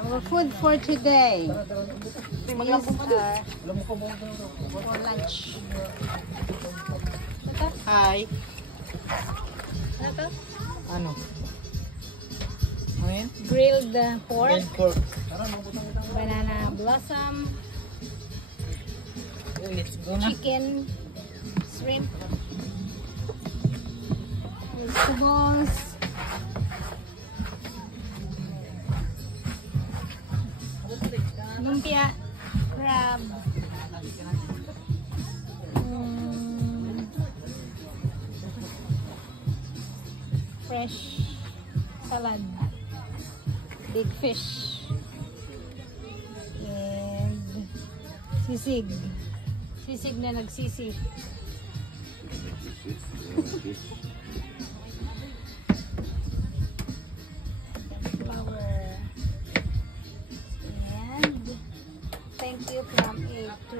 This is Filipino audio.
Our food for today. These are for lunch. Ito? Hi. Ano to? Ano? Ano yan? Grilled pork. Grilled pork. Banana blossom. Let's go na. Chicken. Shrimp. Vegetables. Lumpia. Crab. Fresh salad. Big fish. And sisig. Sisig na nagsisi. Flour. And thank you from A2.